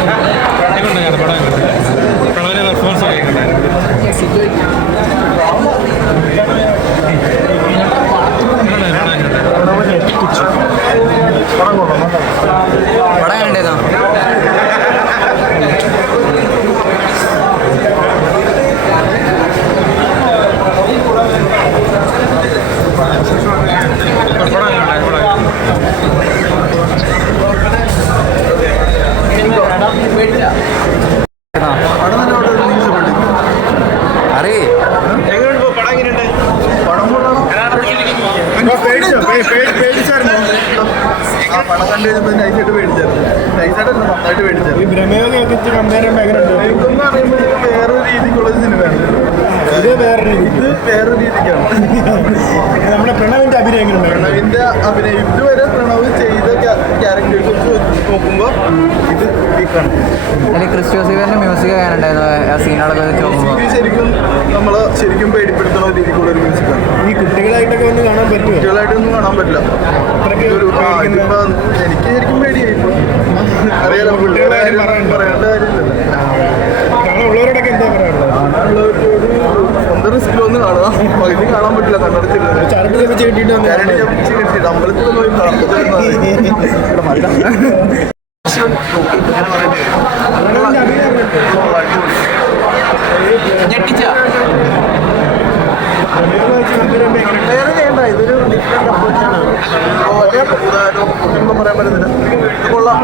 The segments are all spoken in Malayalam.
എങ്ങനെയുണ്ടായിരുന്നു പടം എങ്ങനെയുണ്ടായിരുന്നു പ്രണവിന്റെ റെസ്പോൺസ് ഒക്കെ എങ്ങനെയുണ്ടായിരുന്നു പടം കണ്ടേന്നോ പണം കണ്ടു കഴിഞ്ഞപ്പോൾ നൈസായിട്ട് മേടിച്ചായിരുന്നു. നൈസായിട്ട് നന്നായിട്ട് മേടിച്ചായിരുന്നു. ഈ ഭ്രമയോഗം വെച്ച് കമ്പയർ ചെയ്യാൻ എങ്ങനെയുണ്ട് ഇതെന്ന് പറയുമ്പോൾ വേറൊരു രീതിക്കുള്ള സിനിമയാണ്. ഇത് വേറെ ഇത് വേറൊരു രീതിക്കാണ്. നമ്മുടെ പ്രണവിന്റെ അഭിനയം പ്രണവിന്റെ അഭിനയം. ഇതുവരെ പ്രണവ് ചെയ്ത ക്യാരക്ടേഴ്സ് നോക്കുമ്പോൾ ഇത് വീക്കാണ് അതിൽ ക്രിസ്റ്റോസ് ഇവന്റെ മ്യൂസിക് എങ്ങനെയുണ്ടായിരുന്നു? ആ സീനുകളൊക്കെ വെച്ച് നോക്കുമ്പോൾ ശരിക്കും നമ്മൾ ശരിക്കും പേടിപ്പെടുത്തുന്ന രീതിക്കുള്ള ഒരു മ്യൂസിക്കാണ് ഈ കുട്ടികളായിട്ടൊക്കെ ഒന്ന് കാണാൻ പറ്റുമോ കുട്ടികളായിട്ടൊന്നും കാണാൻ പറ്റില്ല. ഒരു എനിക്ക് ശരിക്കും പേടിയായി. അറിയാലോ പറയണ്ട. കാര്യമില്ലല്ലോ. കാണാനുള്ളവരോടൊക്കെ എന്താ പറയാനുള്ളത്? റിസ്കിൽ ഒന്ന് കാണുക. പകുതി കാണാൻ പറ്റില്ല കിട്ടിയിട്ട് അമ്പലത്തിൽ പോയി എങ്ങനെയുണ്ട് വേറെ ചെയ്യണ്ട ഇതൊരു ഡിഫറെന്റ് അപ്രോച്ചാണ് ഒന്നും പറയാൻ പറ്റുന്നില്ല കൊള്ളാം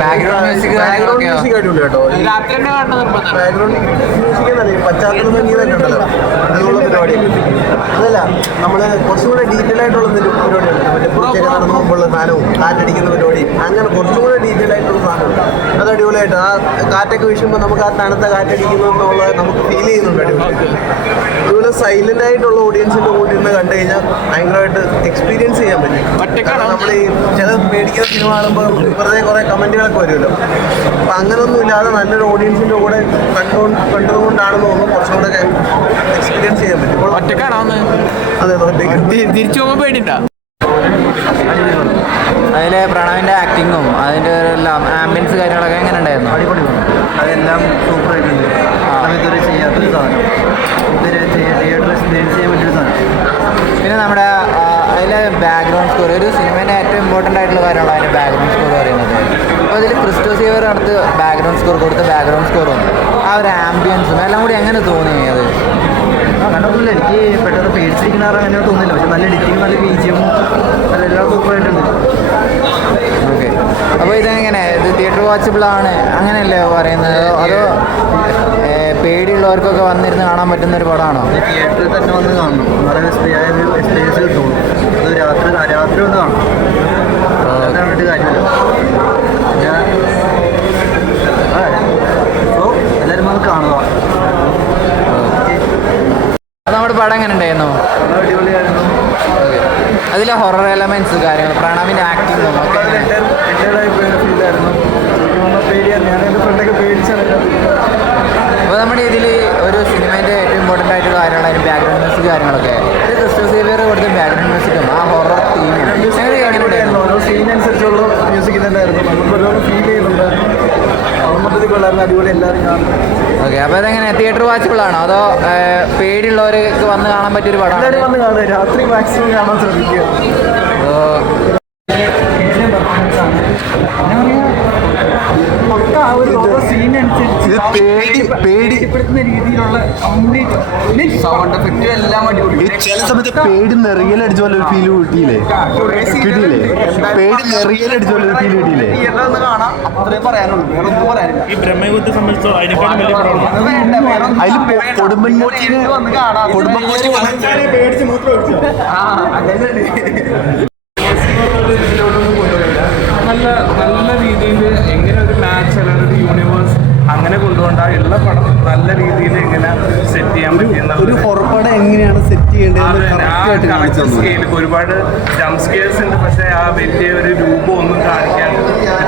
ബാക്ക്ഗ്രൗണ്ട് മ്യൂസിക് ബാക്ക്ഗ്രൗണ്ട് മ്യൂസിക് അടിപൊളി കേട്ടോ ബാക്ക്ഗ്രൗണ്ട് മ്യൂസിക് എന്നല്ല ഈ പശ്ചാത്തല സംഗീതമൊക്കെ ഉണ്ടല്ലോ. പരിപാടി. അതല്ല നമ്മൾ കുറച്ചുകൂടെ ഡീറ്റെയിൽ ആയിട്ടുള്ള പരിപാടിയുണ്ട്? മറ്റേ പൂച്ചയൊക്കെ നടന്നു പോകുമ്പോൾ സാധനവും കാറ്റടിക്കുന്ന പരിപാടി. അങ്ങനെ കുറച്ചുകൂടെ ഡീറ്റെയിൽ ആയിട്ടുള്ള സാധനം അടിപൊളിയായിട്ട് ആ കാറ്റൊക്കെ വീശുമ്പോൾ നമുക്ക് ആ തണുത്ത കാറ്റടിക്കുന്നു എന്നുള്ളത് നമുക്ക് ഫീൽ ചെയ്യുന്നുണ്ട് അടിപൊളി അതുപോലെ സൈലന്റ് ആയിട്ടുള്ള ഓഡിയൻസിന്റെ കൂടി ഇരുന്ന് കണ്ടു കഴിഞ്ഞാൽ ഭയങ്കരമായിട്ട് എക്സ്പീരിയൻസ് ചെയ്യാൻ പറ്റും. നമ്മൾ ഈ ചില മേടിക്കുന്ന സിനിമ കാണുമ്പോൾ വെറുതെ കുറെ കമന്റുകളൊക്കെ വരുമല്ലോ. അപ്പൊ അങ്ങനൊന്നും ഇല്ലാതെ നല്ലൊരു ഓഡിയൻസിന്റെ കൂടെ കണ്ടോ കണ്ടതുകൊണ്ടാണെന്ന് തോന്നുന്നു കുറച്ചും കൂടെ എക്സ്പീരിയൻസ് ചെയ്യാൻ പറ്റും. കൊള്ളാം. ഒറ്റക്കാണോന്ന് അതെ. തിരിച്ചു പോകുമ്പോ പേടിണ്ടാ അതിലെ പ്രണവിന്റെ ആക്ടിങ്ങും അതിന്റെ എല്ലാം ആംബിയൻസ് കാര്യങ്ങളൊക്കെ എങ്ങനെ ഉണ്ടായിരുന്നു? അടിപൊളി അതെല്ലാം സൂപ്പർ ആയിട്ടുണ്ട് ഇതുവരെ ചെയ്യാത്തൊരു സാധനം. ഇതുവരെ തിയേറ്ററിൽ എക്സ്പീരിയൻസ് ചെയ്യാൻ പറ്റിയൊരു സാധനം. പിന്നെ നമ്മുടെ അതിലെ ബാക്ക്ഗ്രൗണ്ട് സ്കോർ ഒരു സിനിമേന്റെ ഏറ്റവും ഇമ്പോർട്ടന്റ് ആയിട്ടുള്ള കാര്യമാണ് അതിന്റെ ബാക്ക്ഗ്രൗണ്ട് സ്കോർ പറയുന്നത്. അപ്പോൾ അതിൽ ക്രിസ്റ്റോസ് ഇവർ അടുത്ത് ബാക്ക്ഗ്രൗണ്ട് സ്കോർ കൊടുത്ത ബാക്ക്ഗ്രൗണ്ട് സ്കോറും ആ ഒരു ആംബിയൻസും എല്ലാം കൂടി എങ്ങനെ തോന്നി അത്? ആ എനിക്ക് പെട്ടെന്ന് പേടിച്ചിരിക്കുന്ന അങ്ങനെ തോന്നുന്നില്ല. പക്ഷെ നല്ല എഡിറ്റിംഗ് നല്ല ബീജിയും നല്ല എല്ലാം സൂപ്പർ ആയിട്ടുണ്ട് ഓക്കെ അപ്പോൾ ഇതെങ്ങനെ? ഇത് തിയേറ്റർ വാച്ചബിൾ ആണ്. അങ്ങനെയല്ലേ പറയുന്നത്? അതോ പേടിയുള്ളവർക്കൊക്കെ വന്നിരുന്ന് കാണാൻ പറ്റുന്ന ഒരു പടമാണോ തിയേറ്ററിൽ തന്നെ വന്ന് കാണണം. വളരെ എക്സ്പീരിയൻസ് കിട്ടുള്ളൂ. അത് രാത്രി രാത്രി ഒന്ന് കാണണം. കണ്ടിട്ട് കാര്യമില്ല എല്ലാവരും കാണുക. അത് നമ്മുടെ പടം എങ്ങനെ ഉണ്ടായിരുന്നു? അടിപൊളിയായിരുന്നു. അതിലെ ഹൊറർ എലമെന്റ്സ് കാര്യങ്ങൾ പ്രണവിന്റെ ആക്ടിംഗ് ഒക്കെ അപ്പോൾ നമ്മുടെ ഇതിൽ ഒരു സിനിമേന്റെ ഏറ്റവും ഇമ്പോർട്ടന്റ് ആയിട്ടുള്ള കാര്യങ്ങളായിരുന്നു ബാക്ക്ഗ്രൗണ്ട് മ്യൂസിക് കാര്യങ്ങളൊക്കെ ഇത് ക്രിസ്റ്റോ സേവിയർ കൊടുത്ത ബാക്ക്ഗ്രൗണ്ട് മ്യൂസിക്കും ആ ഹൊറർ തീമും എങ്ങനെ ഉണ്ടായിരുന്നു ഓരോ സീനനുസരിച്ചുള്ള മ്യൂസിക് തന്നെയായിരുന്നു നമുക്ക് ഓരോന്ന് ഫീൽ ചെയ്യുന്നുണ്ടായിരുന്നു മൊത്തത്തിൽ കൊള്ളായിരുന്നു അടിപൊളി എല്ലാവരും കാണും ഓക്കെ അപ്പോൾ അതെങ്ങനെ? തിയേറ്റർ വാച്ചബിൾ ആണോ അതോ പേടിയുള്ളവർക്ക് വന്ന് കാണാൻ പറ്റിയൊരു പടം വന്ന് കാണുക രാത്രി മാക്സിമം കാണാൻ ശ്രമിക്കുക. പക്ക ആ ഒരു ഓരോ സീനനുസരിച്ച് പേടി. പേടിപ്പെടുത്തുന്ന രീതിയിലുള്ള കംപ്ലീറ്റ് സൗണ്ട് എഫക്റ്റും എല്ലാം അടിപൊളി. ചില സമയത്ത് പേടി നെറിയലടിച്ച പോലെ ഒരു ഫീൽ കിട്ടിയില്ലേ? കിട്ടിയില്ലേ? പേടി നെറിയലടിച്ച പോലെ ഒരു ഫീൽ കിട്ടിയില്ലേ? കാണാം അത്രേ പറയാനുള്ളൂ വേറെ ഒന്നും പറയാനില്ല ഈ സംബന്ധിച്ചോ വലിയ പടമാണ് അതിൽ വേണ്ട. കൊടുമ്പൻമൂച്ചി നേരിട്ട് വന്ന് പേടിച്ച് മൂത്രം ഒഴിച്ചോ. ആ അതല്ലേ നല്ല നല്ല രീതിയിൽ എങ്ങനെ ഒരു മാച്ച് അല്ലെങ്കിൽ ഒരു യൂണിവേഴ്സ് അങ്ങനെ കൊണ്ടുപോകേണ്ട ഉള്ള പടം നല്ല രീതിയിൽ എങ്ങനെ സെറ്റ് ചെയ്യാൻ പറ്റും ഒരു എങ്ങനെയാണ് സെറ്റ് ചെയ്യേണ്ടത് സ്കെയിൽ ഒരുപാട് ജംപ് സ്കെയർസ് ഉണ്ട്. പക്ഷെ ആ വലിയ ഒരു രൂപം ഒന്നും കാണിക്കാൻ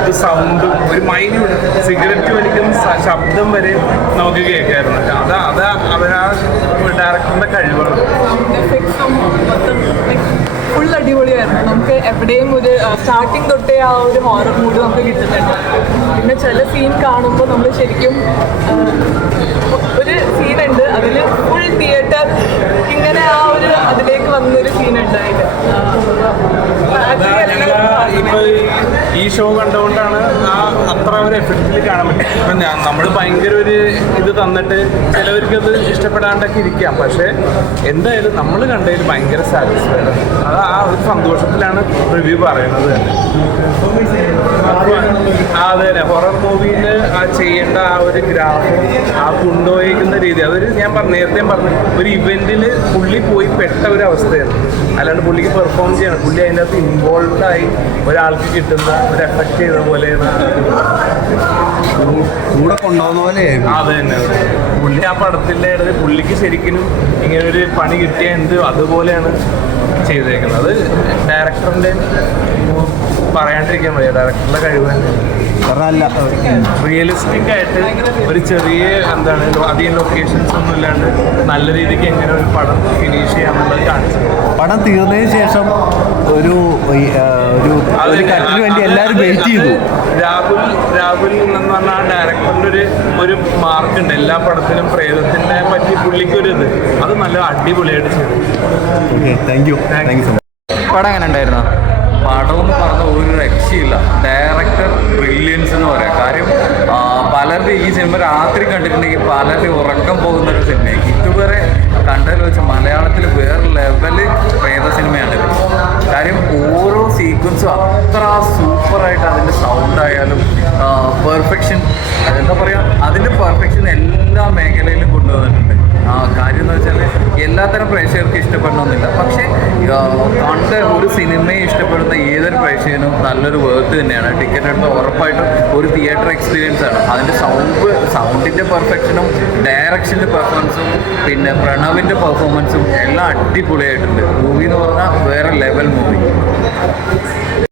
സൗണ്ട് സൗണ്ടും ഒരു മൈന്യൂട്ട് സിഗരറ്റ് വലിക്കുന്ന ശബ്ദം വരെ നമുക്ക് കേൾക്കാറുണ്ട്. അത് അത് അവരാ ഡയറക്ടറിന്റെ കഴിവാണ്. ഫുൾ അടിപൊളിയായിരുന്നു നമുക്ക് എവിടെയും ഒരു സ്റ്റാർട്ടിങ് തൊട്ടേ ആ ഒരു ഹോറർ മൂഡ് നമുക്ക് കിട്ടുന്നുണ്ട് പിന്നെ ചില സീൻ കാണുമ്പോൾ നമ്മൾ ശരിക്കും ഒരു സീനുണ്ട് അതിൽ ഫുൾ തിയേറ്റർ ഇങ്ങനെ ആ ഒരു അതിലേക്ക് വന്നൊരു സീൻ ഉണ്ടായിട്ട് ഈ ഷോ കണ്ടുകൊണ്ടാണ് ആ അത്ര ഒരു എഫക്റ്റിൽ കാണാൻ പറ്റും. നമ്മൾ ഭയങ്കര ഒരു ഇത് തന്നിട്ട് ചിലവർക്ക് അത് ഇഷ്ടപ്പെടാണ്ടൊക്കെ ഇരിക്കാം. പക്ഷേ എന്തായാലും നമ്മൾ കണ്ടതിൽ ഭയങ്കര സാറ്റിസ്ഫൈഡ് അത് ആ ഒരു സന്തോഷത്തിലാണ് റിവ്യൂ പറയുന്നത് ആ, അതെ അതെ ഹൊറർ മൂവിയിൽ ആ ചെയ്യേണ്ട ആ ഒരു ഗ്രാഫ് ആ കൊണ്ടുപോയിരിക്കുന്ന രീതി അതൊരു ഞാൻ പറഞ്ഞു നേരത്തെ പറഞ്ഞു ഒരു ഇവന്റിൽ പുള്ളി പോയി പെട്ട ഒരു അവസ്ഥയാണ് അല്ലാണ്ട് പുള്ളിക്ക് പെർഫോം ചെയ്യണം. പുള്ളി അതിന്റെ അകത്ത് ഇൻവോൾവ് ആയി ഒരാൾക്ക് കിട്ടുന്ന ഒരു എഫക്റ്റ് ചെയ്ത പോലെയാണ് കൂടെ കൊണ്ടുപോകുന്ന പോലെ അത് തന്നെ പുള്ളി ആ പടത്തിന്റെ ഇടയിൽ പുള്ളിക്ക് ശരിക്കും ഇങ്ങനെ ഒരു പണി കിട്ടിയ എന്ത് അതുപോലെയാണ് ചെയ്തേക്കുന്നത്. അത് ഡയറക്ടറിന്റെ പറയാണ്ടിരിക്കാൻ വയ്യ. ഡയറക്ടറുടെ കഴിവ് തന്നെ. അല്ല റിയലിസ്റ്റിക് ആയിട്ട് ഒരു ചെറിയ എന്താണ് അധികം ലൊക്കേഷൻസ് ഒന്നും ഇല്ലാണ്ട് നല്ല രീതിക്ക് എങ്ങനെ ഒരു പടം ഫിനിഷ് ചെയ്യാന്നുള്ളത് കാണിച്ചു പടം തീർന്നതിന് ശേഷം ഒരു ഒരു ഒരു കട്ടിന് വേണ്ടി എല്ലാവരും വെയിറ്റ് ചെയ്തു. രാഹുൽ രാഹുൽ എന്ന് പറഞ്ഞാൽ ആ ഡയറക്ടറിന്റെ ഒരു ഒരു മാർക്ക് ഉണ്ട്. എല്ലാ പടത്തിലും പ്രേതത്തിനെ പറ്റി പുള്ളിക്ക് ഒരു ഇത്. അത് നല്ല അടിപൊളിയായിട്ട് ചെയ്തു. Okay thank you thank you so much പടം എങ്ങനെ ഉണ്ടായിരുന്നു? പടം എന്ന് പറഞ്ഞ ഒരു രക്ഷയില്ല. ഡയറക്ടർ ബ്രില്യൻസ് എന്ന് പറയാം കാര്യം പലരുടെ ഈ സിനിമ രാത്രി കണ്ടിട്ടുണ്ടെങ്കിൽ പലരുടെ ഉറക്കം പോകുന്ന ഒരു സിനിമയാണ് ഇതുവരെ കണ്ടതിൽ വെച്ച് മലയാളത്തിൽ വേറെ ലെവൽ പ്രേത സിനിമയാണ്. കാര്യം ഓരോ സീക്വൻസും അത്ര സൂപ്പറായിട്ട് അതിന്റെ സൗണ്ട് ആയാലും പെർഫെക്ഷൻ എന്താ പറയുക അതിന്റെ പെർഫെക്ഷൻ എല്ലാ മേഖലയിലും കൊണ്ടുവന്നിട്ടുണ്ട്. ആ കാര്യം എന്ന് വെച്ചാൽ എല്ലാത്തരം പ്രേക്ഷകർക്ക് ഇഷ്ടപ്പെടണമെന്നില്ല. പക്ഷേ കണ്ട ഒരു സിനിമയെ ഇഷ്ടപ്പെടുന്ന ഏതൊരു പ്രേക്ഷകനും നല്ലൊരു വേർത്ത് തന്നെയാണ്. ടിക്കറ്റ് എടുത്ത് ഉറപ്പായിട്ടും ഒരു തിയേറ്റർ എക്സ്പീരിയൻസ് ആണ്. അതിന്റെ സൗണ്ട് സൗണ്ടിന്റെ പെർഫെക്ഷനും ഡയറക്ഷന്റെ പെർഫോമൻസും പിന്നെ പ്രണവിന്റെ പെർഫോമൻസും എല്ലാം അടിപൊളിയായിട്ടുണ്ട്. മൂവി എന്ന് പറഞ്ഞാൽ വേറെ ലെവൽ മൂവി